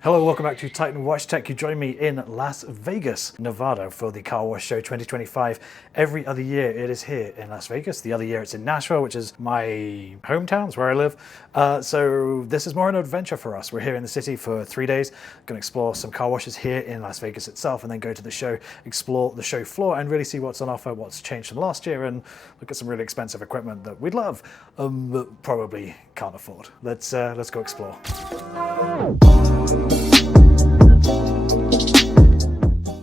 Hello, welcome back to Titan Watch Tech. You join me in Las Vegas, Nevada for the Car Wash Show 2025. Every other year it is here in Las Vegas. The other year it's in Nashville, which is my hometown, it's where I live. So this is more an adventure for us. We're here in the city for 3 days. Going to explore some car washes here in Las Vegas itself and then go to the show, explore the show floor and really see what's on offer, what's changed from last year, and look at some really expensive equipment that we'd love, but probably can't afford. Let's go explore.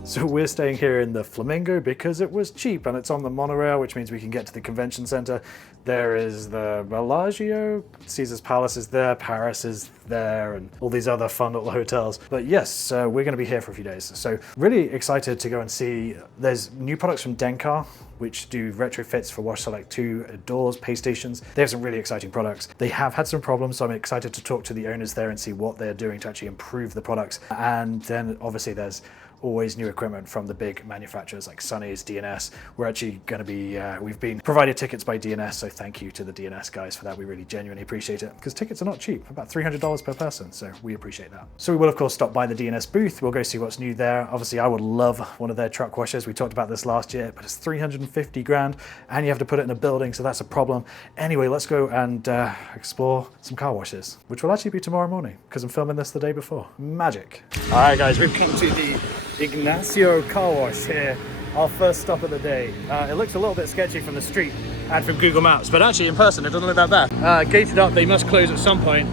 So we're staying here in the Flamingo because it was cheap and it's on the monorail, which means we can get to the convention center. There is the Bellagio, Caesar's Palace is there, Paris is there, and all these other fun little hotels. But yes, we're going to be here for a few days. So really excited to go and see. There's new products from Dencar, which do retrofits for Wash Select 2 doors, pay stations. They have some really exciting products. They have had some problems, so I'm excited to talk to the owners there and see what they're doing to actually improve the products. And then obviously there's always new equipment from the big manufacturers like Sonny's, DNS. We're actually going to be, we've been provided tickets by DNS, so thank you to the DNS guys for that. We really genuinely appreciate it because tickets are not cheap, about $300 per person, so we appreciate that. So we will of course stop by the DNS booth. We'll go see what's new there. Obviously I would love one of their truck washers. We talked about this last year, but it's 350 grand and you have to put it in a building, so that's a problem. Anyway, let's go and explore some car washes, which will actually be tomorrow morning because I'm filming this the day before. Magic. All right guys, we've come to the Ignacio Car Wash here, our first stop of the day. It looks a little bit sketchy from the street and from Google Maps, but actually in person it doesn't look that bad. Gated up, they must close at some point.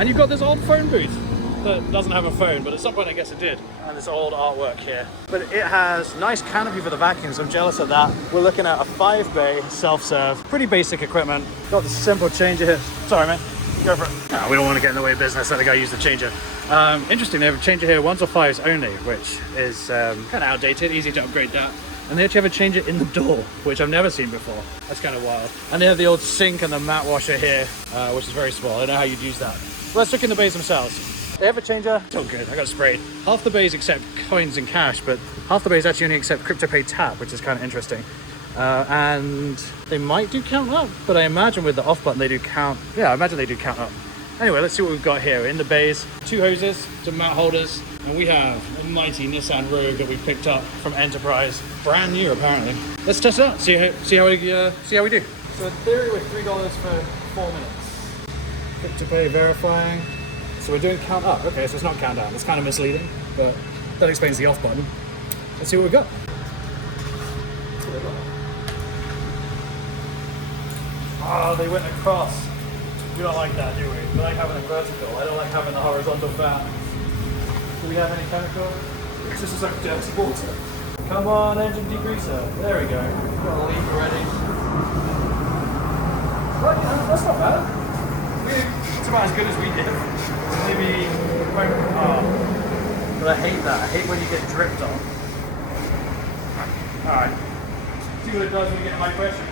And you've got this old phone booth that doesn't have a phone, but at some point I guess it did. And this old artwork here. But it has nice canopy for the vacuums, I'm jealous of that. We're looking at a 5-bay self-serve, pretty basic equipment. Got this simple changer here. Sorry man, go for it. No, we don't want to get in the way of business, let the guy use the changer. Interesting, they have a changer here, 1s or 5s only, which is kind of outdated, easy to upgrade that. And they actually have a changer in the door, which I've never seen before. That's kind of wild. And they have the old sink and the mat washer here, which is very small. I don't know how you'd use that. Let's look in the bays themselves. They have a changer. It's all good, I got sprayed. Half the bays accept coins and cash, but half the bays actually only accept CryptoPay Tap, which is kind of interesting. And they might do count up, but I imagine with the off button they do count. Yeah, I imagine they do count up. Anyway, let's see what we've got here. In the bays, 2 hoses, some mat holders, and we have a mighty Nissan Rogue that we picked up from Enterprise. Brand new, apparently. Let's test it out, see how we do. So in theory, we're $3 for 4 minutes. Click to pay, verifying. So we're doing count up. Okay, so it's not count down. It's kind of misleading, but that explains the off button. Let's see what we've got. Oh, they went across. We don't like that, do we? We like having it vertical. I don't like having the horizontal fan. Do we have any chemical? This is like dirty water. Come on, engine degreaser. There we go. Got a leak already. Well, you know, that's not bad. It's about as good as we did. Maybe, oh. But I hate that. I hate when you get dripped on. Alright. See what it does when you get high pressure.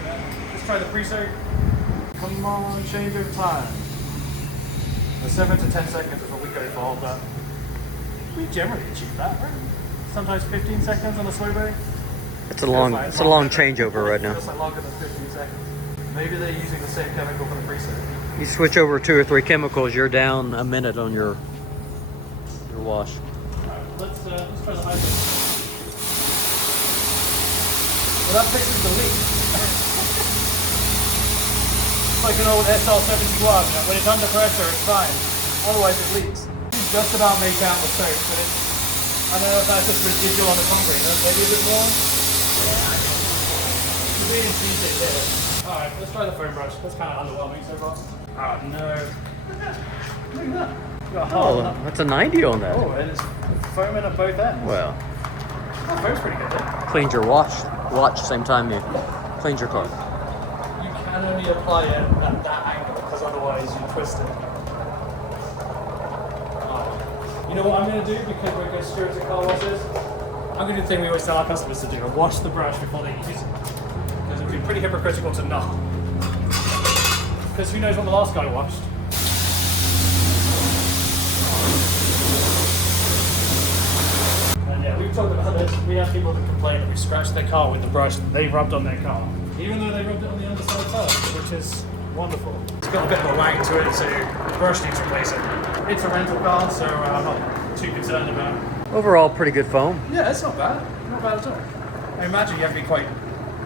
Let's try the pre-soak. Come on, change of time. 7 to 10 seconds is what we go for, but we generally achieve that, right? Sometimes 15 seconds on a slow day. It's a long changeover right now. It's like longer than 15 seconds. Maybe they're using the same chemical for the pre-soak. You switch over 2 or 3 chemicals, you're down a minute on your wash. Alright, let's try the high pressure. Well, that fixes the leak. It's like an old SR71, you know, when it's under pressure it's fine, otherwise it leaks. You just about make out the soap, but I don't know if that's just residual on the concrete, maybe a bit more? Yeah, I don't know. We didn't see it there. Alright, let's try the foam brush, that's kind of underwhelming so far. Oh no. Look at that. Oh, that's a 90 on that. Oh, and it's foaming at both ends. Well. Oh, foam's pretty good then. Cleaned your watch same time you cleaned your car. And only apply it at that angle because otherwise you twist it. Oh. You know what I'm going to do because we're going to steer it to car washes? I'm going to do the thing we always tell our customers to do, wash the brush before they use it. Because it would be pretty hypocritical to not. Because who knows what the last guy washed? And yeah, we've talked about this. We have people that complain that we scratched their car with the brush that they rubbed on their car. Even though they rubbed it on the underside first, which is wonderful. It's got a bit of a wang to it, so the brush needs replacing. It's a rental car, so I'm not too concerned about. Overall, pretty good foam. Yeah, it's not bad. Not bad at all. I imagine you have to be quite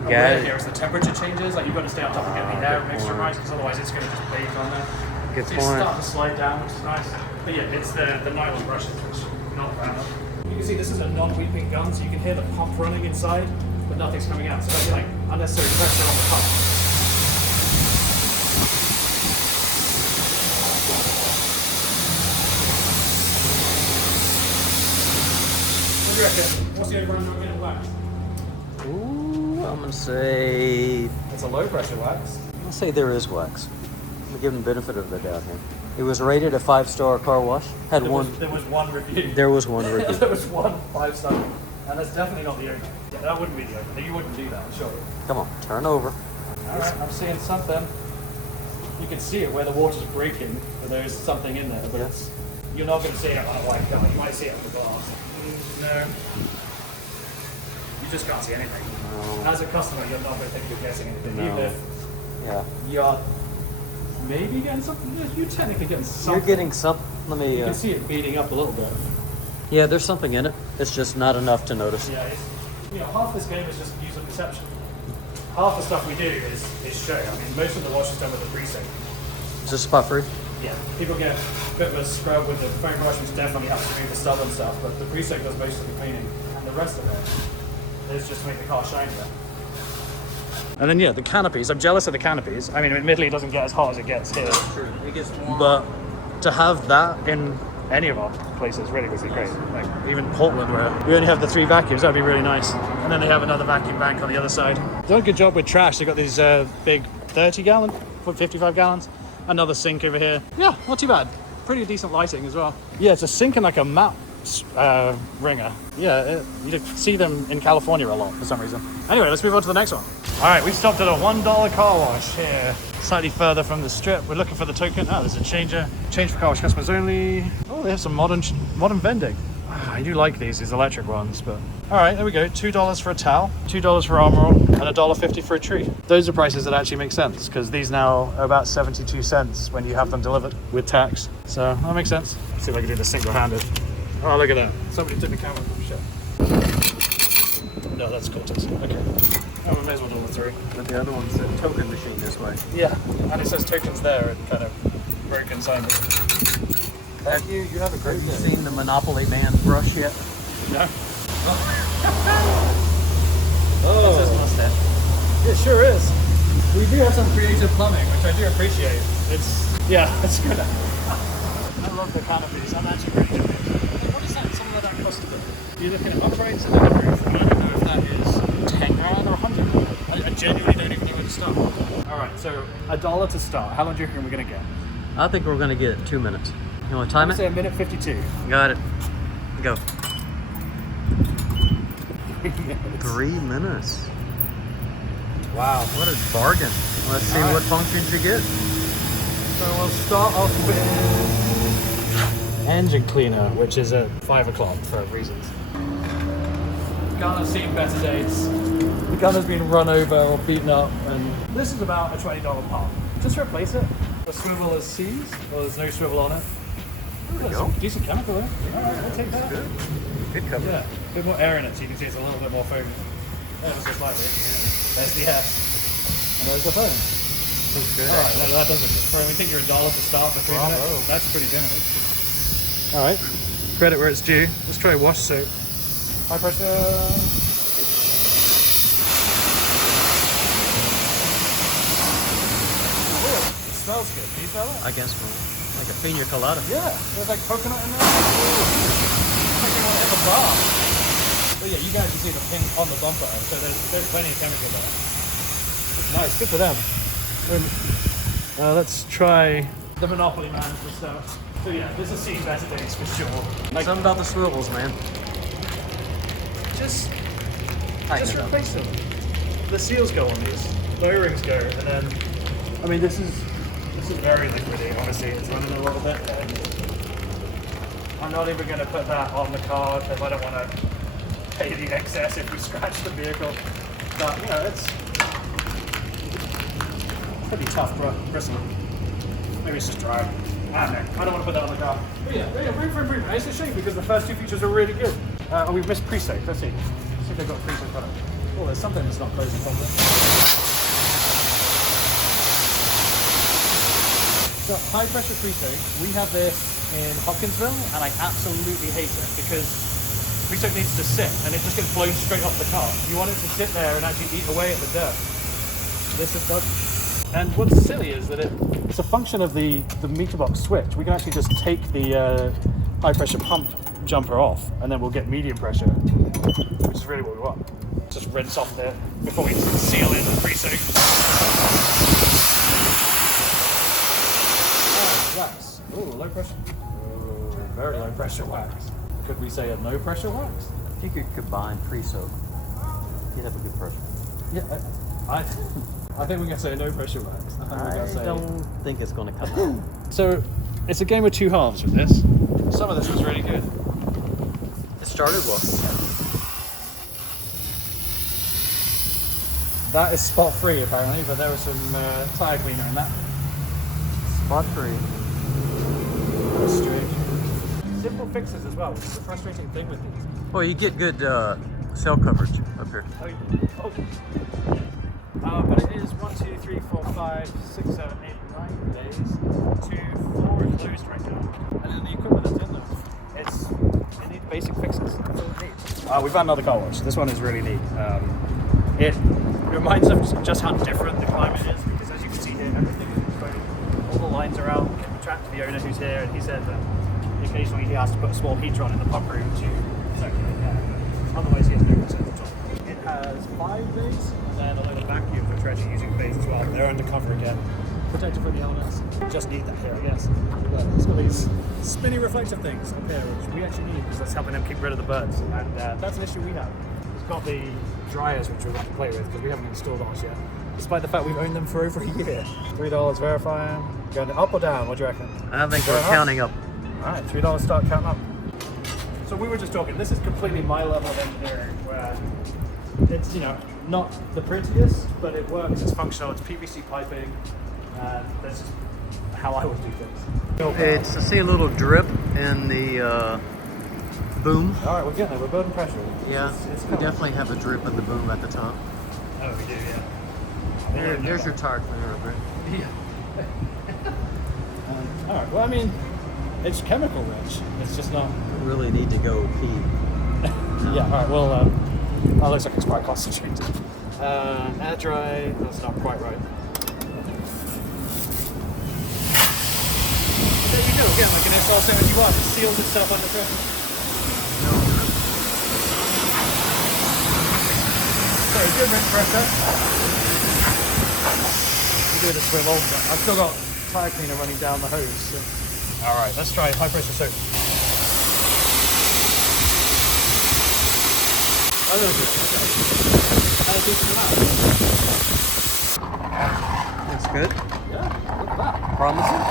Yeah. aware here as the temperature changes. Like you've got to stay on top of getting the air mixture right, because otherwise it's going to just bake on there. Good So it's point. starting to slide down, which is nice. But yeah, it's the nylon brushes, which not bad. You can see this is a non-weeping gun, so you can hear the pump running inside, but nothing's coming out. So there'll be like unnecessary pressure on the pump. What do you reckon? What's the overrun not getting waxed? Ooh, I'm gonna say It's a low pressure wax. there is wax. I'm gonna give them the benefit of the doubt here. It was rated a 5-star car wash. Had There one. was one review. There was one review. There was one 5-star, and that's definitely not the owner. Yeah, that wouldn't be the owner. You wouldn't do that, I'm sure. Come on, turn over. All right, I'm seeing something. You can see it where the water's breaking, but there is something in there. But it's, you're not going to see it on a white car. You might see it on the glass. No. You just can't see anything. No. As a customer, you're not going to think you're guessing anything. No. Even if Yeah. you're maybe getting something. You're technically getting something. You're getting some. Let me. You can see it beating up a little bit. Yeah, there's something in it. It's just not enough to notice. Yeah, it's, half this game is just user perception. Half the stuff we do is show. I mean, most of the wash is done with a pre-sync. It's just puffery. Yeah, people get a bit of a scrub with the foam brush, which definitely helps to remove the stubborn stuff, but the pre-sync does most of the cleaning, and the rest of it is just to make the car shinier. And then, yeah, the canopies. I'm jealous of the canopies. I mean, admittedly, it doesn't get as hot as it gets here. True. It gets warm. But to have that in any of our places really would be great. Like even Portland, where we only have the 3 vacuums, that'd be really nice. And then they have another vacuum bank on the other side. They've done a good job with trash. They've got these big 30-gallon, 55 gallons. Another sink over here. Yeah, not too bad. Pretty decent lighting as well. Yeah, it's a sink and like a map ringer. Yeah, you see them in California a lot for some reason. Anyway, let's move on to the next one. All right, we stopped at a $1 car wash here, slightly further from the strip. We're looking for the token. Oh, there's a change for car wash customers only. Oh, they have some modern vending. I do like these electric ones, but all right, there we go. $2 for a towel, $2 for arm roll, and $1.50 for a tree. Those are prices that actually make sense because these now are about 72 cents when you have them delivered with tax. So that makes sense. Let's see if I can do this single-handed. Oh, look at that. Somebody took the camera. Shit. No, that's Cortez. Okay. Oh, we may as well do all 3. But the other one's a token machine this way. Yeah, and it says tokens there and kind of broken signage. Have you have a great day. Seen the Monopoly Man brush yet? No? That's his mustache. It sure is. We do have some creative plumbing, which I do appreciate. It's good. I love the canopies. I'm actually really good. What is that? Some of that cost a bit. You're looking at upgrades and the roof, and I don't know if that is 10 grand or 100 grand. I genuinely don't even know where to start. All right, so $1 to start. How long do you reckon we're going to get? I think we're gonna get 2 minutes. You want to time I'd it? say a minute 52. Got it. Go. 3 minutes. Wow. What a bargain. Let's see what functions you get. So we'll start off with engine cleaner, which is at 5 o'clock for reasons. The gun has seen better days. The gun has been run over or beaten up, and this is about a $20 part. Just replace it. The swivel is seized, or there's no swivel on it. There we Some go. decent chemical there. Alright, we'll take that. Good. Good cover. Yeah, a bit more air in it, so you can see it's a little bit more foamy. Ever so slightly. There's the air. And there's the foam. Looks good. Alright, well, that does it. For we think you're $1 to start for 3 Bravo. minutes. That's pretty generous. Alright, credit where it's due. Let's try wash soap. High pressure. It smells good. Can you smell it? I guess like a pina colada. Yeah, there's like coconut in there. It's like they want to have a bar. But yeah, you guys can see the pin on the bumper, so there's plenty of chemical there. It's nice, good for them. Let's try the Monopoly Man for start. So yeah, this has seen better days for sure. Like, Something about the swivels, man. just Tighten it up. replace them. The seals go on these, the O-rings go, and then, I mean, this is very liquidy, honestly. It's running a little bit. I'm not even going to put that on the car because I don't want to pay the excess if we scratch the vehicle. But, you know, it's pretty tough bristle. Maybe it's just dry. Ah, no, I don't want to put that on the car. But yeah, room for improvement. It's a shame because the first two features are really good. Oh, we've missed pre-safe. Let's see. Let's see if they've got pre-safe on it. Oh, there's something that's not closing properly. So, high pressure pre-soak, we have this in Hopkinsville, and I absolutely hate it because pre-soak needs to sit, and it just gets blown straight off the car. You want it to sit there and actually eat away at the dirt. This is dodgy. And what's silly is that it's a function of the meter box switch. We can actually just take the high pressure pump jumper off, and then we'll get medium pressure, which is really what we want. Just rinse off there before we seal in the pre-soak. Wax. Oh, low pressure. Oh, very low pressure wax. Could we say a no pressure wax? I think you could combine pre-soak. You'd have a good pressure. Yeah, I think we can say no pressure wax. I don't think it's going to come out. So it's a game of two halves with this. Some of this was really good. It started well. That is spot free apparently, but there was some tyre cleaner in that. Spot free. That's strange. Simple fixes as well, which is a frustrating thing with these. Well, you get good cell coverage up here. But it is 1, 2, 3, 4, 5, 6, 7, 8, 9 days to 4 enclosed right now. And then the equipment that's in them, it needs basic fixes. That's all it needs. We've had another car wash. This one is really neat. It reminds us just how different the climate is, because as you can see here, everything is exposed. All the lines are out. We can track to the owner who's here, and he said that occasionally he has to put a small heater on in the pump room to circulate air. Otherwise, he has no concerns at all. It has 5 bays, and then a load of vacuum, which we're actually using bays as well. They're undercover again. Protected from the elements. Just need that here, I guess. But it's got these spinny reflective things up here, which we actually need because that's helping them keep rid of the birds. And that's an issue we have. It's got the dryers, which we're going to play with because we haven't installed those yet. Despite the fact we've owned them for over a year. $3 verifying. Going up or down? What do you reckon? I think we're counting up. All right, $3 start counting up. So we were just talking, this is completely my level of engineering where it's, not the prettiest, but it works, it's functional, it's PVC piping, and this is how I would do things. It's, I see a little drip in the boom. All right, we're getting there, we're building pressure. Yeah, It's we coming. definitely have a drip in the boom at the top. Oh, we do, yeah. There's your tire cleaner over it. Yeah. All right, well, I mean, it's chemical rich, it's just not. We really need to go pee. Yeah, all right, well, that looks like it's quite concentrated. Air dry, that's not quite right. There you go, again, like an SR71, it seals itself under pressure. Sorry, good rinse pressure. I'm doing a swivel, but I've still got tyre cleaner running down the hose. So. All right, let's try high pressure soap. A little bit. How deep is that? That's good. Yeah, look at that. Promising.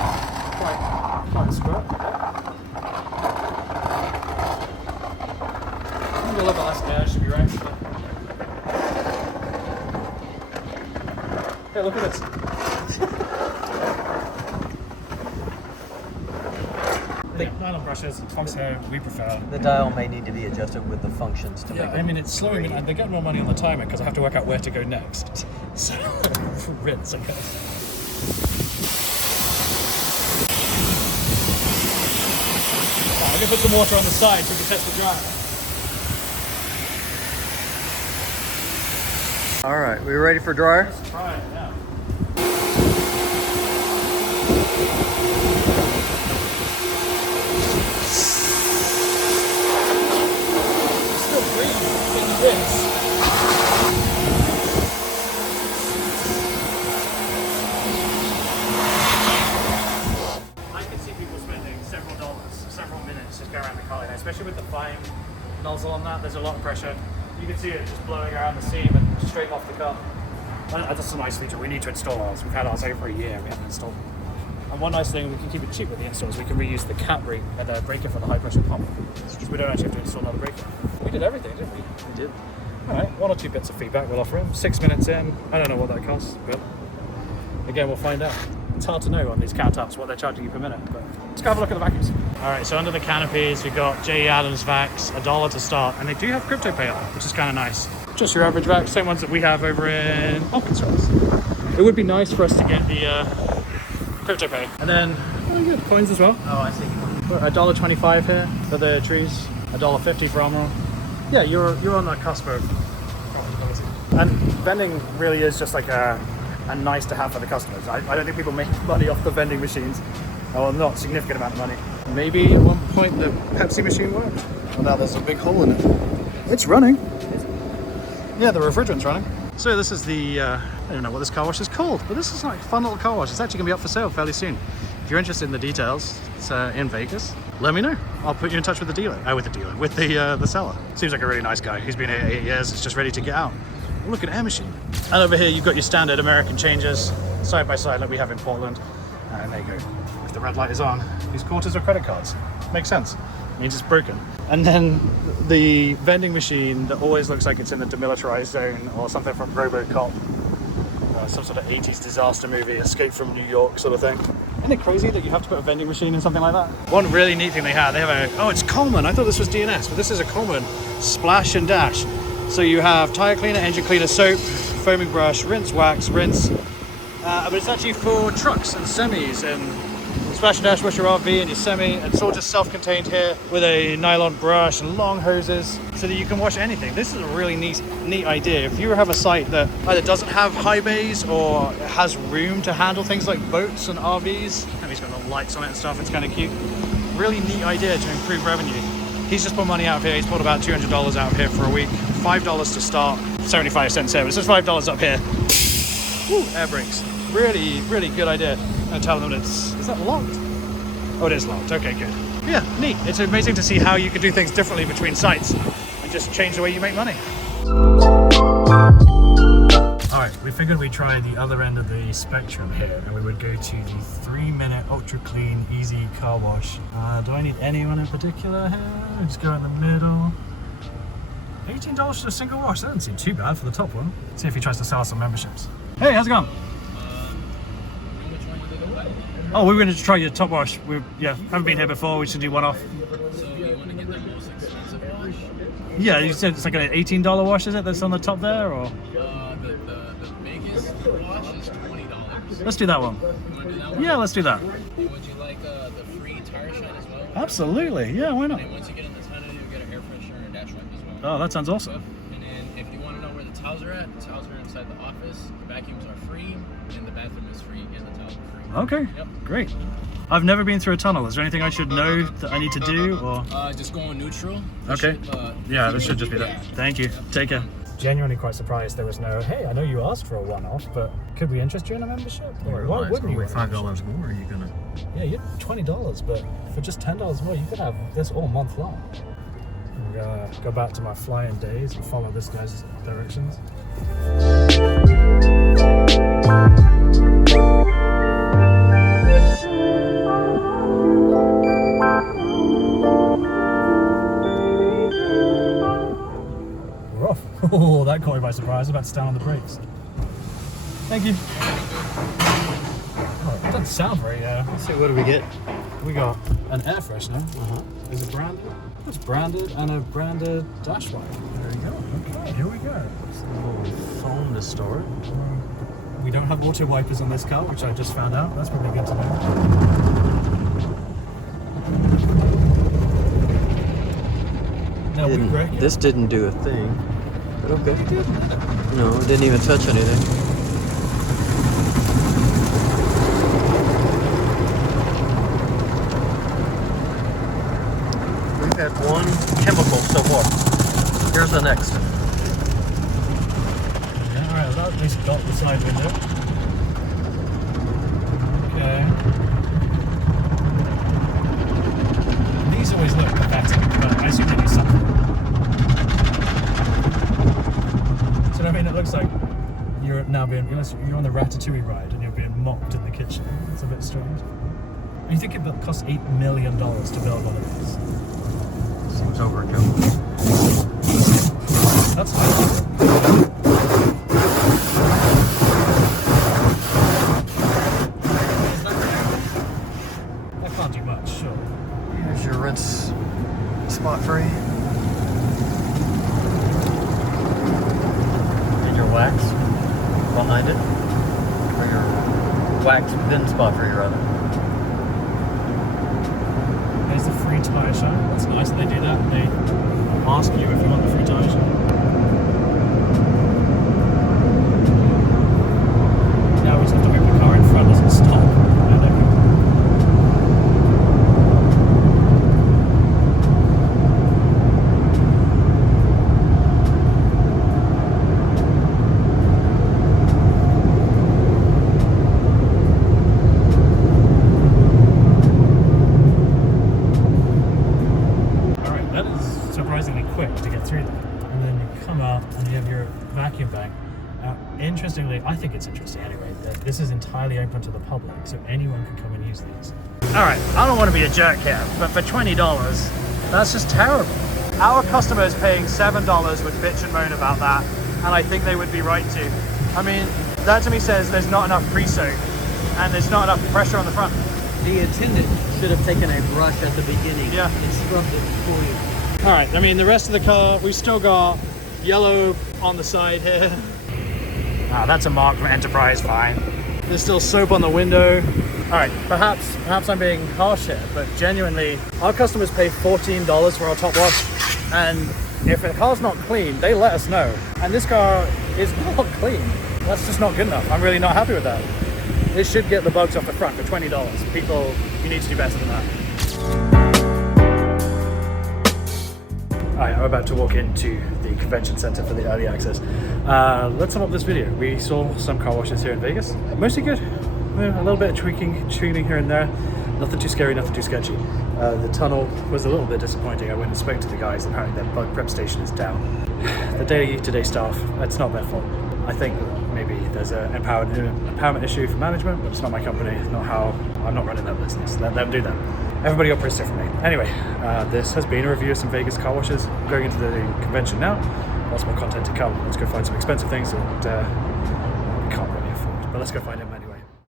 Quite a squirt. Maybe a little bit less air should be right. Hey, look at this. The nylon brushes, Foxhair, we prefer. The dial may need to be adjusted with the functions to Yeah, make it. I mean, it's slowing me, and they get more money on the timer because I have to work out where to go next. So, rinse, I guess. I'm going to put some water on the side so we can test the dryer. All right, we ready for dryer? Let's try it, yeah. Still green in the rinse. I can see people spending several dollars, several minutes just going around the car, especially with the fine nozzle on that. There's a lot of pressure. You can see it just blowing around the seam and straight off the car. That's a nice feature. We need to install ours. We've had ours over a year. We haven't installed them. And one nice thing, we can keep it cheap with the installs. We can reuse the cap brake and the breaker for the high pressure pump. We don't actually have to install another breaker. We did everything, didn't we? We did. All right, 1 or 2 bits of feedback we'll offer him. 6 minutes in. I don't know what that costs, but again, we'll find out. It's hard to know on these countertops what they're charging you per minute, but go have a look at the vacuums. All right, so under the canopies, we've got J. Adams vacs, $1 to start, and they do have crypto pay on, which is kind of nice. Just your average vac, same ones that we have over in Hopkins Ross. It would be nice for us to get the crypto pay. And then, oh, good, coins as well. Oh, I see. $1.25 here for the trees, $1.50 for Almirall. Yeah, you're on the cusp of profitability. And vending really is just like a nice to have for the customers. I don't think people make money off the vending machines, or not a significant amount of money. Maybe at one point the Pepsi machine worked. Well, now there's a big hole in it. It's running. Yeah, the refrigerant's running. So this is the, I don't know what this car wash is called, but this is like a fun little car wash. It's actually gonna be up for sale fairly soon. If you're interested in the details, it's in Vegas. Let me know. I'll put you in touch with the dealer. With the seller. Seems like a really nice guy. He's been here 8 years. It's just ready to get out. Look at Air Machine. And over here you've got your standard American changes side by side like we have in Portland. And there you go. If the red light is on, these quarters are credit cards. Makes sense. Means it's broken. And then the vending machine that always looks like it's in the demilitarized zone or something from RoboCop. Some sort of 80s disaster movie, Escape from New York sort of thing. Isn't it crazy that you have to put a vending machine in something like that? One really neat thing they have oh, it's Coleman. I thought this was DNS, but this is a Coleman Splash and Dash. So you have tire cleaner, engine cleaner, soap, foaming brush, rinse, wax, rinse. But it's actually for trucks and semis and Splash and Dash wash your RV and your semi. It's all just self-contained here with a nylon brush and long hoses so that you can wash anything. This is a really neat idea. If you have a site that either doesn't have high bays or has room to handle things like boats and RVs, and he's got little lights on it and stuff, it's kind of cute. Really neat idea to improve revenue. He's just put money out of here. He's bought about $200 out of here for a week. $5 to start, 75 cents here, but it's just $5 up here. Woo, air brakes. Really, really good idea. And tell them is that locked? Oh, it is locked. Okay, good. Yeah, neat. It's amazing to see how you can do things differently between sites and just change the way you make money. All right, we figured we'd try the other end of the spectrum here, and we would go to the 3-minute ultra clean, easy car wash. Do I need anyone in particular here? Just go in the middle. $18 for a single wash. That doesn't seem too bad for the top one. See if he tries to sell us some memberships. Hey, how's it going? Oh, we were going to try your top wash. Haven't been here before. We should do one off. So you want to get the most expensive wash? Yeah, you said it's like an $18 wash, is it? That's on the top there, or? The biggest wash is $20. Let's do that one. You want to do that one? Yeah, let's do that. Would you like the free tire shine as well? Absolutely. Yeah, why not? And then once you get in the tonneau, you'll get an air freshener and a dash wipe as well. Oh, that sounds awesome. And then if you want to know where the towels are at, the towels are inside the office. The vacuums are free, and the bathroom is free, and the towels are free. Okay, Yep. great. I've never been through a tunnel. Is there anything I should know that I need to do, or? Just go on neutral. Okay. Yeah, this should just be that. Yeah. Thank you. Take care. Genuinely quite surprised there was no, hey, I know you asked for a one-off, but could we interest you in a membership? Or why wouldn't you? $5 more, are you gonna? Yeah, you're $20, but for just $10 more, you could have this all month long. I'm gonna go back to my flying days and follow this guy's directions. We're off. Oh, that caught me by surprise. I was about to stand on the brakes. Thank you. Oh, it doesn't sound very, Let's see, what do we get? we got an air freshener. Is it branded? It's branded, and a branded dash wipe. There you go. Okay, here we go. It's a little foam to store it. We don't have auto wipers on this car, which I just found out. That's probably good to know. Now we break it. This didn't do a thing, but okay. No, it didn't even touch anything. We've had one chemical so far. Here's the next. Yeah, alright, well, that at least got the side window. Okay. These always look pathetic, but I assume they do something. So I mean, it looks like you're now being, you're on the Ratatouille ride and you're being mocked in the kitchen. It's a bit strange. And you think it costs $8 million to build one of these? Seems overkill. That's nice. That can't do much. wax behind it, or your wax thin spot for your oven. There's the free tire shine. That's nice that they do that. They ask you if you want the free tire shine. Now we just have to hope the car in front doesn't stop. No, there we go. Surprisingly quick to get through that, and then you come out and you have your vacuum bag. Interestingly, I think it's interesting anyway, that this is entirely open to the public, so anyone can come and use these. Alright, I don't want to be a jerk here, but for $20, that's just terrible. Our customer is paying $7 would bitch and moan about that, and I think they would be right to. I mean, that to me says there's not enough pre-soak, and there's not enough pressure on the front. The attendant should have taken a brush at the beginning and scrubbed it for you. Alright, I mean the rest of the car, we've still got yellow on the side here. That's a mark from Enterprise, fine. There's still soap on the window. Alright, perhaps I'm being harsh here, but genuinely, our customers pay $14 for our top wash, and if the car's not clean, they let us know. And this car is not clean. That's just not good enough. I'm really not happy with that. This should get the bugs off the front for $20. People, you need to do better than that. Alright, I'm about to walk into the convention center for the early access. Let's sum up this video. We saw some car washes here in Vegas. Mostly good. A little bit of tuning here and there. Nothing too scary, nothing too sketchy. The tunnel was a little bit disappointing. I went and spoke to the guys. Apparently their bug prep station is down. The day-to-day staff, it's not their fault. I think maybe there's an empowerment issue for management, but it's not my company, not how, I'm not running that business. Let them do that. Everybody operates differently. Anyway, this has been a review of some Vegas car washes. I'm going into the convention now. Lots more content to come. Let's go find some expensive things that we can't really afford. But let's go find them.